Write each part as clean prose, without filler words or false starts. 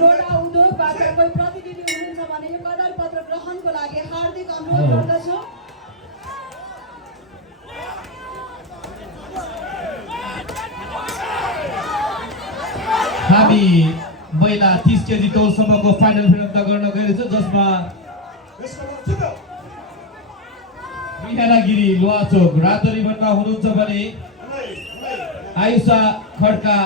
रोडा उद्योगबाट कोही प्रतिनिधि हुनुहुन्छ भने यो कदर पत्र ग्रहणको लागि हार्दिक अनुरोध गर्दछु। हामी महिला 30 केजी तौलसम्मको फाइनल भिडन्त गर्न गइरहेछौँ, जसमा रिहाना गिरी लोहाचोक रातो रिबनमा हुनुहुन्छ भने आयुषा खड्का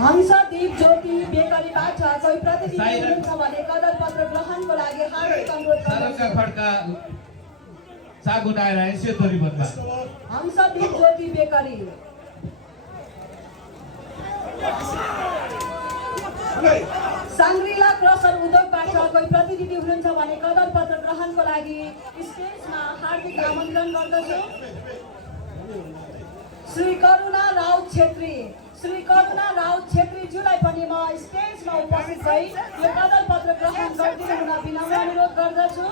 हंसदीप ज्योति बेकरीबाट कोही प्रतिनिधि हुनुहुन्छ भने कदर पत्र ग्रहणको लागि हार्दिक अनुरोध गर्दछु। खड्का सागुन आएर सेतो रिबनमा हंसदीप ज्योति बेकरी सांग्रिला क्रसर उद्योगबाट कोही प्रतिनिधि हुनुहुन्छ भने कदर पत्र ग्रहणको लागि स्टेजमा हार्दिक आमन्त्रण गर्दछु। श्री करुणा राउत छेत्रीज्यूलाई पनि म स्टेजमा उपस्थित भई यो कदर पत्र ग्रहण गरिदिनु हुन विनम्र अनुरोध गर्दछु।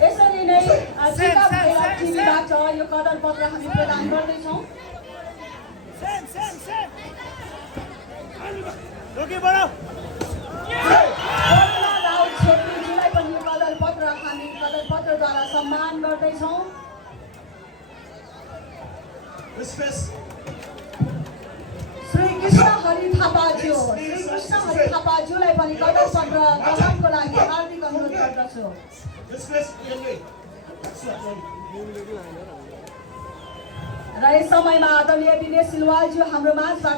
यसरी नै टिभीबाट यो कदर पत्र हामी प्रदान गर्दैछौँ। राउत छेत्रीजीलाई पनि यो कदर पत्रद्वारा सम्मान गर्दैछौँ। श्री कृष्ण हरि थापाज्यूलाई पनि कदर पत्र ग्रहणको लागि हार्दिक अनुरोध गर्दछु। र यस समयमा आदरणीय दिनेश सिलवालज्यू हाम्रो माझबाट